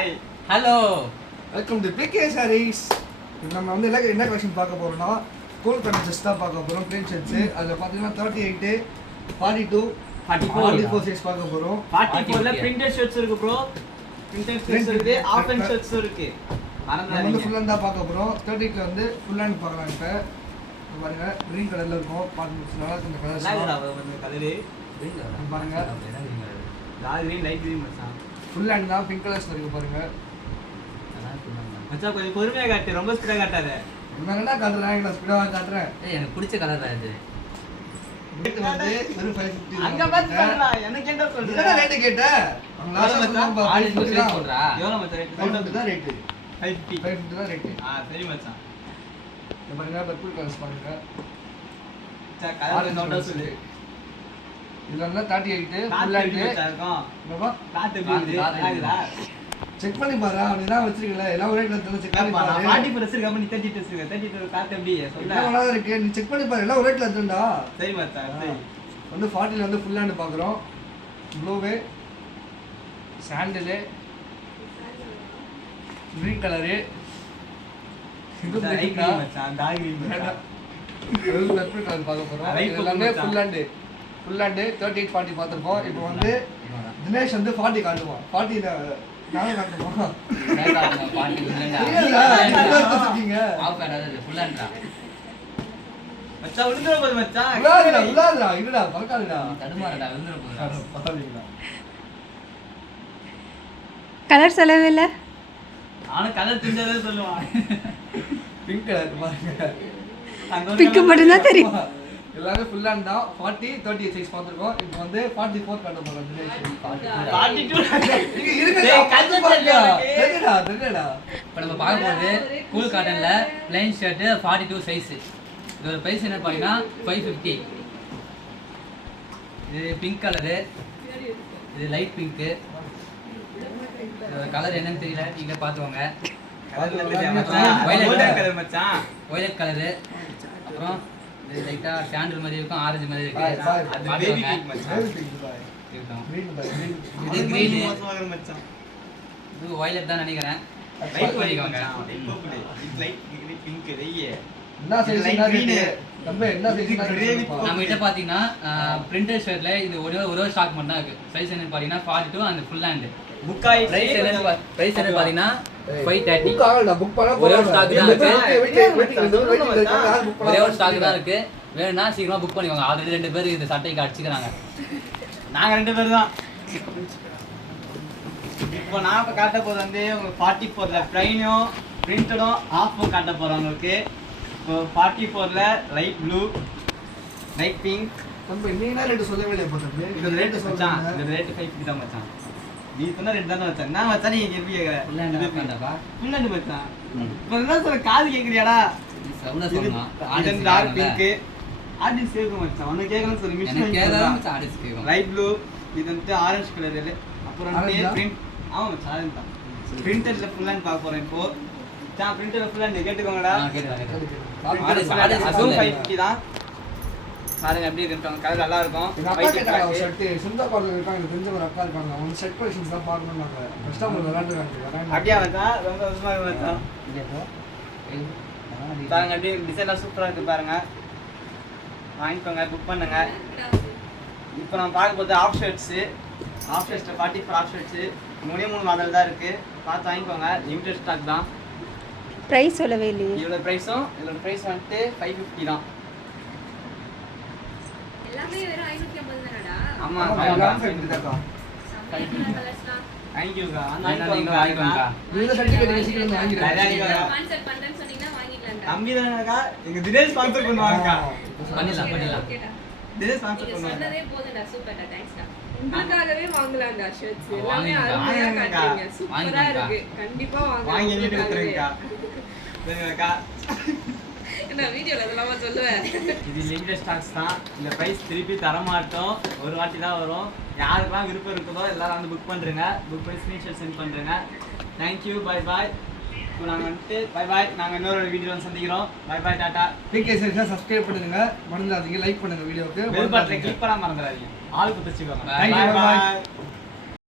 Hi hello welcome to PK Sarees. நம்ம வந்து என்ன கலெக்ஷன் பார்க்க போறோம்னா ஸ்கூல் கலெக்ஷன்ஸ் தான் பார்க்க போறோம். பிளேன் ஷர்ட்ஸ் அதில் பார்த்தீங்கன்னா 38, 42, 44 சைஸ் பார்க்க போறோம். 44ல பிரிண்டட் ஷர்ட்ஸ் இருக்கு ப்ரோ. பிரிண்டட் ஷர்ட்ஸ் இருக்கு, ஆஃப் அண்ட் ஷர்ட்ஸ் இருக்கு. நம்ம வந்து ஃபுல் ஹேண்ட் தான் பார்க்க போறோம். 38ல வந்து ஃபுல் ஹேண்ட் பார்க்கலாம். இப்போ பாருங்க கிரீன் கலர்ல இருக்கும். பாருங்க நல்லா இருக்கு இந்த கலர்ஸ். கலரு பாருங்க டார்க் கிரீன், லைட் கிரீன் மச்சான். ஃபுல் ஹேண்ட் தான் பிங்க் கலர்ஸ்ல இருக்கு பாருங்க. மச்சான் கொஞ்சம் பொறுமையா காட்டு, ரொம்ப ஸ்பீடா காட்டாத. என்னடா காட்டுறேன், நான் ஸ்பீடா காட்டுறேன். எனக்கு பிடிச்ச கலர் தான் இது. ரேட் வந்து வெறும் 550. அங்க பாத்துடா, எனக்கு என்ன சொல்ற? என்ன ரேட் கேட்ட? அவங்க லாஸ்ட் சொன்னாங்க ஆலிஸ் ரேட் சொல்றா. எவ்வளவு மச்சான் ரேட்? 550 தான் ரேட். 550 தான் ரேட். சரி மச்சான். இந்த பாருங்க பர்பிள் கலர்ஸ் பாருங்க. மச்சான் கலர் நோட்டா சொல்லு. இதுல வந்து 38 ஃபுல் காத்து ஹேண்ட் மச்சான் இருக்கும். பாபா காத்து எப்படி இருக்குடா? செக் பண்ணி பாரு. அவன் தான் வச்சிருக்கல எல்லா ஒரே ரேட்ல செக் பண்ணி பாரு. 40 பிளஸ் இருக்க நீ 32 இருக்க. 32 காத்து எப்படி சொல்ல? என்ன நல்லா இருக்கு நீ செக் பண்ணி பாரு. எல்லா ஒரே ரேட்ல இருக்குடா. சரி மச்சான் சரி. வந்து 40ல வந்து ஃபுல் ஹேண்ட் பாக்குறோம். ப்ளூவே சாண்டல் கிரீன் கலர் இது லைட் பிளாக் மச்சான், டார்க் கிரீன் மச்சான். பர்பிள் கலர் பார்க்க போறோம். இது எல்லாமே ஃபுல் ஹேண்ட் 38 40 பார்த்திருக்கோம். இப்போ வந்து தினேஷ் வந்து 40 காட்டுவான். 40 நானே காட்டுவோம். பாட்டி இல்லடா. இருக்கீங்க ஆஃப் ஆடாது ஃபுல் ஹேண்ட்ரா. மச்சான் விழுந்துற போது மச்சான். உள்ளாதுடா இருடா பறக்காதுடா. தடுமாறடா விழுந்துற போறா. பத்தாதீங்களா கலர் சொல்லவே இல்லை. அவனுக்கு கலர் தெரிஞ்சதே சொல்லுவான். பிங்க் கலர் பாருங்க. பிங்க் மட்டும்தான் தெரியும். எல்லாமே ஃபுல் ஹேண்ட் தான். 40 38 சைஸ் பார்த்துருக்கோம். இப்போ வந்து 44 காட்ட போறோம். தெரியுடா. இப்போ நம்ம பார்க்க போகிறது கூல் காட்டன்ல பிளைன் ஷர்ட் 42 சைஸ். இதோட பிரைஸ் என்ன பார்த்தீங்கன்னா 550. இது பிங்க் கலரு, இது லைட் பிங்க்கு. இதோட கலர் என்னன்னு தெரியல, நீங்க பார்த்துக்கோங்க. ஒயலட் கலரு, அப்புறம் இது லைட்டா சாண்டல் மாதிரி இருக்கும், ஆரஞ்சு மாதிரி இருக்கு. அது பேபி பிங்க் மச்சான். இது கிரீன், மச்சான். இது ஒயலட் தான் நினைக்கிறேன். லைட் பண்ணிக்கோங்க. லைட் பிங்க் வெய்யே. என்ன சைஸ் என்ன ரேட்? நம்ம என்ன சைஸ் நம்ம கிட்ட பாத்தீங்கன்னா பிரிண்டட் ஷர்ட்ல இது ஒரு ஸ்டாக் மட்டும் தான் இருக்கு. சைஸ் என்ன பாத்தீங்கன்னா 42 and ஃபுல் ஹேண்ட். புக் ஆயி பிரைஸ் என்ன பாத்தீங்கன்னா 530. புக் ஆகல. புக் பண்ணா ஒரே ஒரு ஸ்டாக் தான் இருக்கு. ஒரே ஒரே ஒரு ஸ்டாக் தான் இருக்கு. வேணும்னா சீக்கிரமா புக் பண்ணிக்கோங்க. ஆல்ரெடி 2 பேர் இந்த சட்டைக்கு அடிச்சுக்கிறாங்க. நாங்க 2 பேர் தான். இப்போ நான் இப்ப காட்ட போறது வந்து உங்களுக்கு 44ல பிளைனும் பிரிண்டடும் ஆஃபும் காட்ட போறோம் உங்களுக்கு. இப்போ 44ல லைட் ப்ளூ, லைட் பிங்க். நம்ம நீங்க ரேட் சொல்லவே இல்ல போறது. இது ரேட் மச்சான். இது ரேட் 550 தான் மச்சான். நீ சொன்ன ரேட் தான மச்சான். நான் மச்சான் நீ எப்படி கேக்குற? ஃபுல் ஹேண்ட் பண்ணடா. முன்னாடி மச்சான். இப்போ என்ன சொல்ற காது கேக்குறியாடா? சவுண்டா சொல்லணும். இது டார்க் பிங்க். ஆடி சேவ் மச்சான். உனக்கு கேக்குறேன்னு சொல்லி மிஸ் எனக்கு கேக்குறா பண்ணி. மச்சான் ஆடிஸ் கேக்கும். லைட் ப்ளூ, இது வந்து ஆரஞ்சு கலர். அப்புறம் வந்து பிரிண்ட். ஆமா மச்சான் அதுதான். பிரிண்டட்ல ஃபுல் ஹேண்ட் பார்க்க போறேன் இப்போ. நான் பிரிண்டட்ல ஃபுல் ஹேண்ட் கேட்டுக்கோங்கடா. ஆடிஸ் 550 தான். பாருங்க எப்படி இருக்கு. கலர் நல்லா இருக்கும். எங்க அக்கா கேட்டாங்க ஒரு ஷர்ட் சுந்தா பார்ல இருக்காங்க. எனக்கு தெரிஞ்ச ஒரு அக்கா இருக்காங்க. அவங்க ஷர்ட் கலெக்ஷன்ஸ் தான் பார்க்கணும்னாங்க. கஸ்டமர் விளையாடுறாங்க. அப்படியே மச்சான். ரொம்ப சூப்பரா இருக்கு மச்சான். பாருங்க அப்படியே டிசைன்லாம் சூப்பரா இருக்கு பாருங்க. வாங்கிக்கோங்க, புக் பண்ணுங்க. இப்போ நம்ம பார்க்க போகிறது ஆஃப் ஷர்ட்ஸு. ஆஃப் ஷர்ட்ஸில் 44 ஆஃப் ஷர்ட்ஸு 3 மாடல் தான் இருக்குது. பார்த்து வாங்கிக்கோங்க. லிமிடெட் ஸ்டாக் தான். ப்ரைஸ் சொல்லவே இல்லையே. இதோட ப்ரைஸும் ப்ரைஸ் வந்துட்டு 550 தான். எல்லாமே வெறும் 550 தானடா. ஆமாம் தேங்க்யூக்கா. நீங்க வாங்கிக்கோங்க. இந்த சர்டிஃபிகேட் சீக்கிரம் வாங்கிடுறேன். ஸ்பான்சர் பண்றேன்னு சொன்னீங்கன்னா வாங்கிடலாம்டா. தம்பி தானேக்கா, எங்கள் தினேஷ் ஸ்பான்சர் பண்ணுவாங்கக்கா. பண்ணிடலாம். ஓகேடா. தினேஷ் ஸ்பான்சர் நீங்க பண்ணுவாங்க. சொன்னதே போதும்டா. சூப்பர்டா. தேங்க்ஸ்டா. உங்களுக்காகவே வாங்கலாம்டா ஷர்ட்ஸ். எல்லாமே வாங்கிக்கோங்க. அருமையா வாங்கிக்கோங்க. காட்டுறீங்க. சூப்பரா வாங்கிக்கோங்க. இருக்கு. கண்டிப்பா வாங்க. வாங்கி எங்கிட்ட கொடுத்துருங்கக்கா. சரிங்கக்கா. நான் வீடியோல அதெல்லாம் சொல்லுவேன். இது லிமிடெட் ஸ்டாக்ஸ் தான். இந்த ப்ரைஸ் திருப்பி தர மாட்டோம். ஒரு வாட்டி தான் வரும். யாருக்கெல்லாம் விருப்பம் இருக்குதோ எல்லாரும் வந்து புக் பண்ணுறேங்க. புக் பண்ணி ஸ்க்ரீன்ஷாட் சென்ட் பண்ணுறேங்க. தேங்க்யூ. பாய் பாய். இப்போ நாங்கள் வந்துட்டு பாய் பாய். நாங்கள் இன்னொரு வீடியோவில் சந்திக்கிறோம். பாய் பாய். டாட்டா. பிகே சாரீஸ்னா சப்ஸ்கிரைப் பண்ணுங்க. மறந்துடாதீங்க லைக் பண்ணுங்க வீடியோக்கு. பெல் பட்டனை கிளிக் பண்ணாம மறந்துடாதீங்க. ஆள் குத்துச்சுக்கோங்க. Bye. பாய் பாய்.